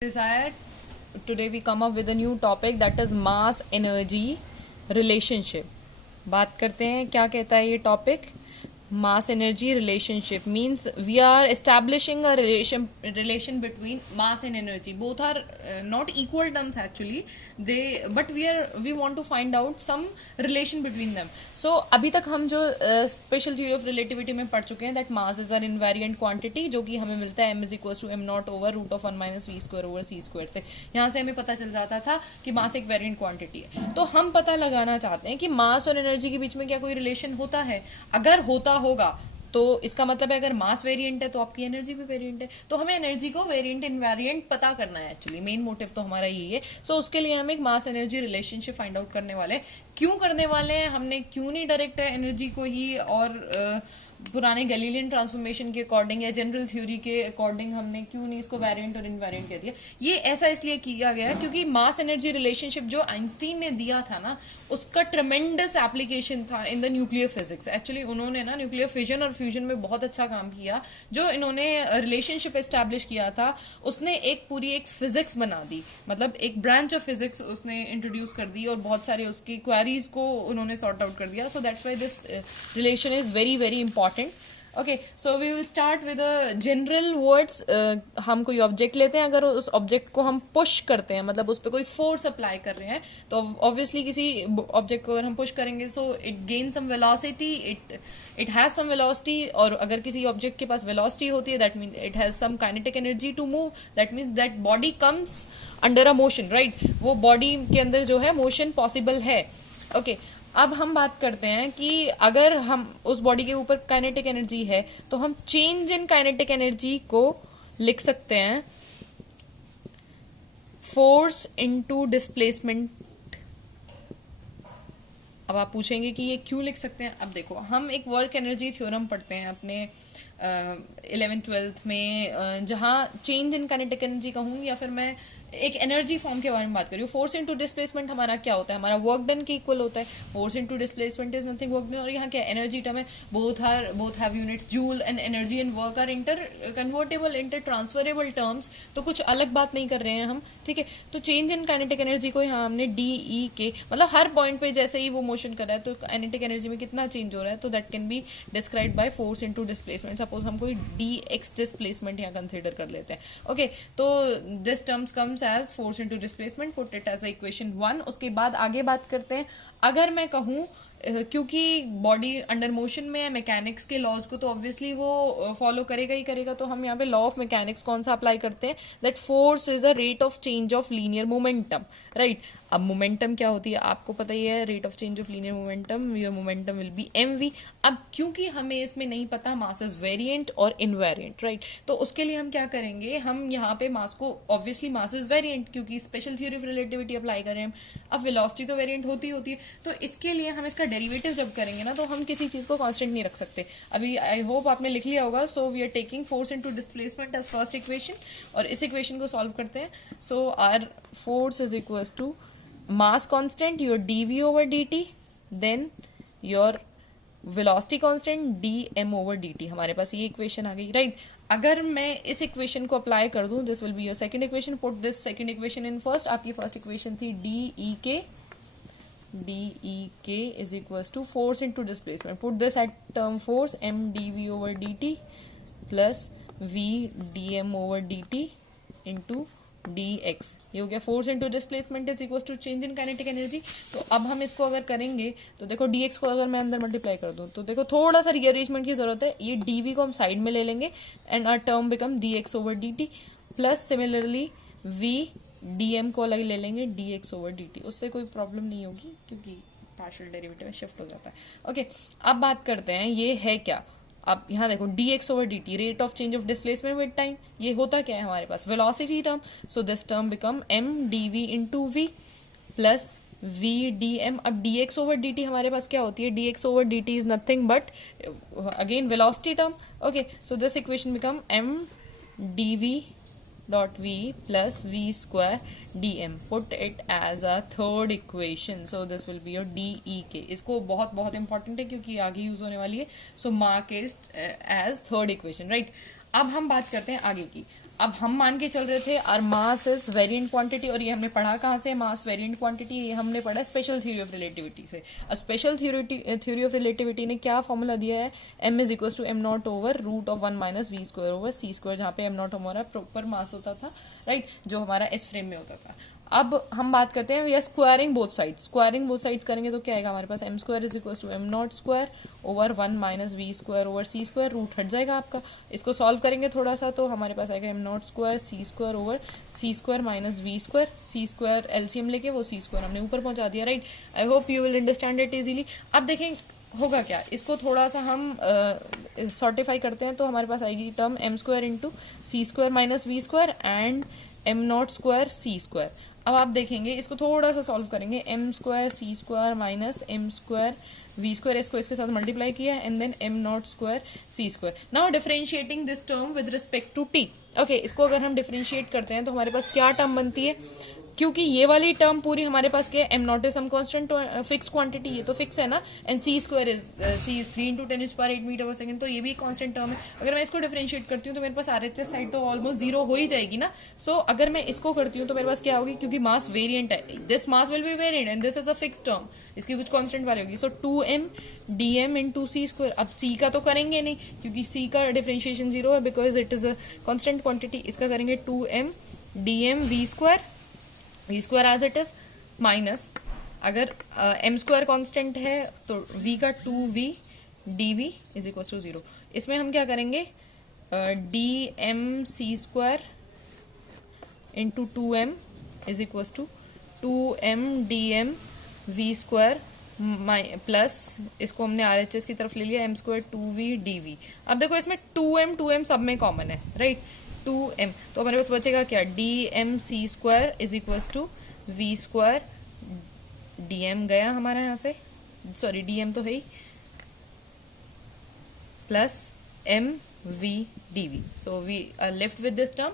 Desired. Today we come up with a new topic that is mass energy relationship. बात करते हैं क्या कहता है ये topic. Mass energy relationship means we are establishing a relation between mass and energy. Both are not equal terms actually. But we want to find out some relation between them. So अभी तक हम जो special theory of relativity में पढ़ चुके हैं that mass is an invariant quantity जो कि हमें मिलता है m is equals to m naught over root of 1 minus v square over c square से. यहाँ से हमें पता चल जाता था कि मास एक वेरिएंट क्वांटिटी है. तो हम पता लगाना चाहते हैं कि मास और एनर्जी के बीच में क्या कोई रिलेशन होता है. अगर होता होगा तो इसका मतलब है अगर मास वेरिएंट है तो आपकी एनर्जी भी वेरिएंट है. तो हमें एनर्जी को वेरिएंट इनवेरिएंट पता करना है. एक्चुअली मेन मोटिव तो हमारा यही है. सो उसके लिए हम एक mass energy relationship find out करने वाले हैं. क्यों करने वाले हैं, हमने क्यों नहीं डायरेक्ट एनर्जी को ही और पुराने गैलीलियन ट्रांसफॉर्मेशन के अकॉर्डिंग या जनरल थ्योरी के अकॉर्डिंग हमने क्यों नहीं इसको वेरिएंट और इनवेरिएंट कह दिया. ये ऐसा इसलिए किया गया क्योंकि मास एनर्जी रिलेशनशिप जो आइंस्टीन ने दिया था ना, उसका ट्रेमेंडस एप्लीकेशन था in the nuclear physics. Actually उन्होंने ना न्यूक्लियर फिजन और फ्यूजन में बहुत अच्छा काम किया. जो इन्होंने रिलेशनशिप एस्टैब्लिश किया था उसने एक पूरी एक फिजिक्स बना दी. मतलब एक ब्रांच ऑफ फिजिक्स उसने इंट्रोड्यूस कर दी और बहुत सारे उसकी क्वेरीज को उन्होंने सॉर्ट आउट कर दिया. So that's why this relation is very very important. Okay, so we will start with the general words. हम कोई ऑब्जेक्ट लेते हैं, अगर उस ऑब्जेक्ट को हम पुश करते हैं, मतलब उस पर कोई फोर्स अप्लाई कर रहे हैं, तो ऑब्वियसली किसी ऑब्जेक्ट को अगर हम पुश करेंगे so it gain some velocity, it has some velocity. और अगर किसी ऑब्जेक्ट के पास वेलोसिटी होती है that mean it has some kinetic energy to move. That means that body comes under a motion, right. वो बॉडी के अंदर जो है मोशन पॉसिबल है. ओके, अब हम बात करते हैं कि अगर हम उस बॉडी के ऊपर काइनेटिक एनर्जी है तो हम चेंज इन काइनेटिक एनर्जी को लिख सकते हैं फोर्स इनटू डिस्प्लेसमेंट. अब आप पूछेंगे कि ये क्यों लिख सकते हैं. अब देखो, हम एक वर्क एनर्जी थ्योरम पढ़ते हैं अपने 11th-12th में, जहाँ चेंज इन काइनेटिक एनर्जी कहूँ या फिर मैं एक एनर्जी फॉर्म के बारे में बात करी हूँ. फोर्स इनटू डिस्प्लेसमेंट हमारा क्या होता है, हमारा वर्क डन के इक्वल होता है. Force into displacement is nothing work done. और यहाँ क्या एनर्जी टर्म है, both have units. Joule and energy and work are interconvertible, inter transferable terms. तो कुछ अलग बात नहीं कर रहे हैं हम, ठीक है. तो चेंज इन काइनेटिक एनर्जी को यहाँ हमने डी ई के, मतलब हर पॉइंट पे जैसे ही वो मोशन कर रहा है तो काइनेटिक एनर्जी में कितना चेंज हो रहा है, तो that can be describe by force into displacement. Suppose हम कोई डी एक्स डिस्प्लेसमेंट यहाँ कंसिडर कर लेते हैं. ओके, तो this terms comes as force into displacement. Put it as equation 1. उसके बाद आगे बात करते हैं. अगर मैं कहूँ क्योंकि बॉडी अंडर मोशन में है, मैकेनिक्स के लॉज को तो ऑब्वियसली वो फॉलो करेगा ही करेगा. तो हम यहाँ पे लॉ ऑफ मैकेनिक्स कौन सा अप्लाई करते हैं, that force is a rate of change of linear momentum, right. अब मोमेंटम क्या होती है आपको पता ही है, rate of change of linear momentum. Your momentum will be mv. अब क्योंकि हमें इसमें नहीं पता मास इज वेरिएंट और इनवेरिएंट, राइट. तो उसके लिए हम क्या करेंगे, हम यहाँ पे मास को, ऑब्वियसली मास इज वेरिएंट क्योंकि special theory of relativity apply करें हम. अब वेलोसिटी तो वेरिएंट होती है. तो इसके लिए हम इसका डेरिवेटिव जब करेंगे ना तो हम किसी चीज को कांस्टेंट नहीं रख सकते. अभी आई होप आपने लिख लिया होगा. So we are taking force into displacement as first equation और इस इक्वेशन को सॉल्व करते हैं. So our force is equals to mass constant, your dv over dt, then your velocity constant dm over dt. हमारे पास ये equation आ गई, right. अगर मैं इस इक्वेशन को अप्लाई कर दूं, this will be your second equation. Put this second equation in first. आपकी फर्स्ट इक्वेशन थी d k is equals to force into displacement. Put this at term force m dv over dt plus v dm over dt into dx. ये हो गया force into displacement is equal to change in kinetic energy. तो अब हम इसको अगर करेंगे तो देखो dx को अगर मैं अंदर मल्टीप्लाई कर दूं तो देखो थोड़ा सा रीअरेंजमेंट की जरूरत है. ये dv को हम साइड में ले लेंगे and our term become dx over dt plus similarly v dm को अलग ले लेंगे dx ओवर dt. उससे कोई प्रॉब्लम नहीं होगी क्योंकि पार्शियल डेरिवेटिव में शिफ्ट हो जाता है. ओके, अब बात करते हैं ये है क्या. अब यहाँ देखो dx over dt, rate of change of displacement with time. ये होता क्या है हमारे पास, velocity term. So this term become m dv into V plus v dm. अब dx ओवर dt हमारे पास क्या होती है, dx over dt is nothing but again velocity term. Okay, so this equation become m dv dot v plus v square dm. Put it as a third equation. So this will be your dek. इसको बहुत बहुत important है क्योंकि आगे use होने वाली है. So mark it as third equation, right? अब हम बात करते हैं आगे की. अब हम मान के चल रहे थे our mass is variant quantity, और ये हमने पढ़ा कहाँ से मास वेरिएंट क्वांटिटी, ये हमने पढ़ा स्पेशल थ्योरी ऑफ रिलेटिविटी से। अब स्पेशल थ्योरी ऑफ रिलेटिविटी ने क्या फॉर्मूला दिया है, m is equal to M naught over root of 1 minus we square over C square, जहाँ पे एम नॉट हमारा प्रॉपर मास होता था, राइट, जो हमारा एस फ्रेम में होता था। अब हम बात करते हैं, we are squaring both sides, squaring both sides करेंगे तो क्या आएगा हमारे पास, M square is equal to M naught square over 1 minus we square over C square, root हट जाएगा आपका। इसको सॉल्व करेंगे थोड़ा सा तो हमारे पास आएगा m naught square c square over C square minus we square, c square LCM लेके वो सी स्क्वायर हमने ऊपर पहुंचा दिया, right. I hope you will understand it easily. अब देखें होगा क्या, इसको थोड़ा सा हम सॉर्टिफाई करते हैं तो हमारे पास आएगी term m square into C square minus we square and m naught square c square. अब आप देखेंगे इसको थोड़ा सा सॉल्व करेंगे, m square c square minus m square v square, इसको इसके साथ मल्टीप्लाई किया and then m naught square c square. Now differentiating this term with respect to t. Okay, इसको अगर हम डिफरेंशिएट करते हैं तो हमारे पास क्या टर्म बनती है, क्योंकि ये वाली टर्म पूरी हमारे पास क्या है, m naught is some constant fix quantity, ये तो फिक्स है ना, and c square is c is 3 into 10⁸ metre per second, तो ये भी कांस्टेंट टर्म है। अगर मैं इसको डिफरेंशिएट करती हूँ तो मेरे पास आरएचएस साइड तो ऑलमोस्ट जीरो हो ही जाएगी ना। सो अगर मैं इसको करती हूँ तो मेरे पास क्या होगी, क्योंकि मास वेरिएंट है, this mass will be variant and this is a fix term, इसकी कुछ कांस्टेंट वैल्यू होगी। सो 2m dm इंटू सी स्क्वायर। अब सी का तो करेंगे नहीं क्योंकि सी का डिफरेंशिएशन जीरो है because it is a constant quantity. इसका करेंगे 2m dm वी square as it is minus, अगर एम स्क्वायर कॉन्स्टेंट है तो v का 2v dv is equal to 0। इसमें हम क्या करेंगे, dm C square into 2m is equal to 2m dm v स्क्वायर प्लस, इसको हमने आर एच एस की तरफ ले लिया, एम स्क्वायर 2v dv। अब देखो इसमें 2m सब में कॉमन है, राइट, 2m, तो हमारे पास बचेगा क्या, dm C square is equal to V square, dm गया हमारा यहाँ से, सॉरी dm तो है ही, plus m v dv। So we are left with this term